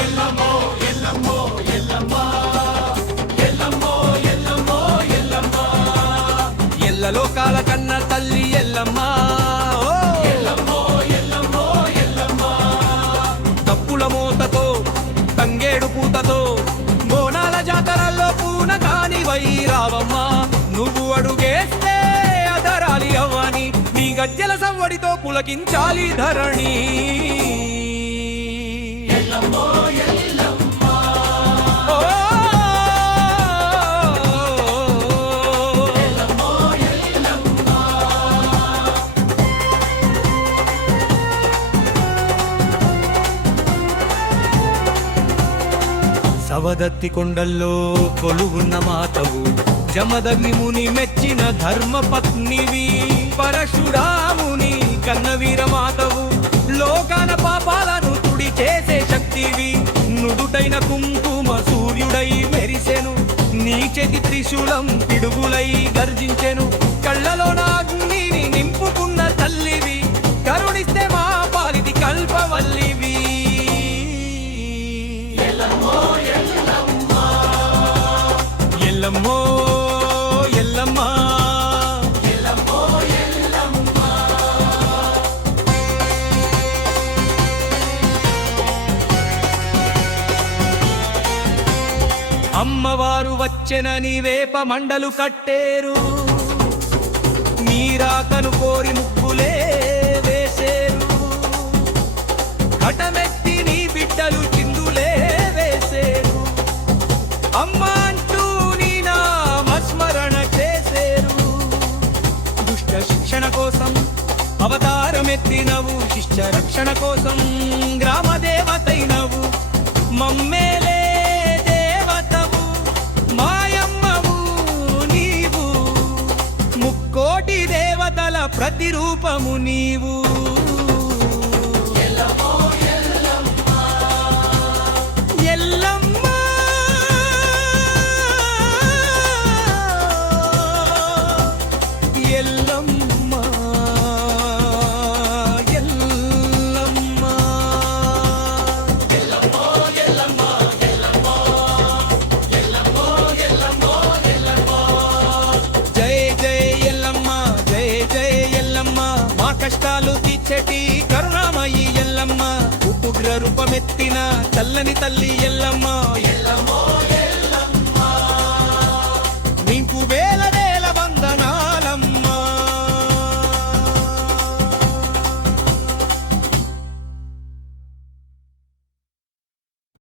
ఎల్లమ్మో ఎల్లమ్మో ఎల్లమ్మ ఎల్లమ్మో ఎల్లమ్మో ఎల్లమ్మ ఎల్ల లోకాల కన్న తల్లి ఎల్లమ్మ ఎల్లమ్మో ఎల్లమ్మో ఎల్లమ్మ తప్పుల మూతతో తంగేడు పూతతో బోనాల జాతరల్లో పూన కాని రావమ్మ నువ్వు అడుగేస్తే అదరాలి అవ్వని నీ గజ్జల సవ్వడితో పులకించాలి ధరణి ఎల్లమ్మో ఎల్లమ్మ ఎల్లమ్మో ఎల్లమ్మ సవదత్తి కొండల్లో కొలువున్న మాతవు జమదగ్ని ముని మెచ్చిన ధర్మ పత్నివి పరశురాముని కన్నవీర మాతవు లోకాన పాపాలను తుడి చేసే శక్తివి నుదుటైన కుంకుమ సూర్యుడై మెరిసెను నీ చేతి త్రిశూలం పిడుగులై గర్జించెను కళ్ళలో నాగ్నిని నింపుకున్న తల్లివి కరుణిస్తే మా పాలిటి కల్పవల్లివి ఎల్లమ్మో ఎల్లమ్మ ఎల్లమ్మో ఎల్లమ్మ ఎల్లమ్మో ఎల్లమ్మ అమ్మవారు వచ్చెనని వేప మండలు కట్టేరు మీరాకను కోరి ముగ్గులే వేసేరు కటమెత్తి నీ బిడ్డలు చిందులే వేసేరు అమ్మ అంటూ నీ నామస్మరణ చేసేరు దుష్ట శిక్షణ కోసం అవతారమెత్తినవు శిష్య రక్షణ కోసం గ్రామ దేవతైనవు మమ్మేలే దేవతవు మాయమ్మవు నీవు ముక్కోటి దేవతల ప్రతిరూపము నీవు ఎల్లమ్మో ఎల్లమ్మ ఎల్లమ్మ ఎల్లమ్మ ఎల్లమ్మ ఎల్లమ్మో ఎల్లమ్మ ఎల్లమ్మో ఎల్లమ్మో ఎల్లమ్మో ఎల్లమ్మ జై జై ఎల్లమ్మ జై జై ఎల్లమ్మ మా కష్టాలు తీర్చేటి కరుణామయి ఎల్లమ్మ ఉగ్ర రూపమెత్తిన చల్లని తల్లి ఎల్లమ్మ ఎల్లమ్మో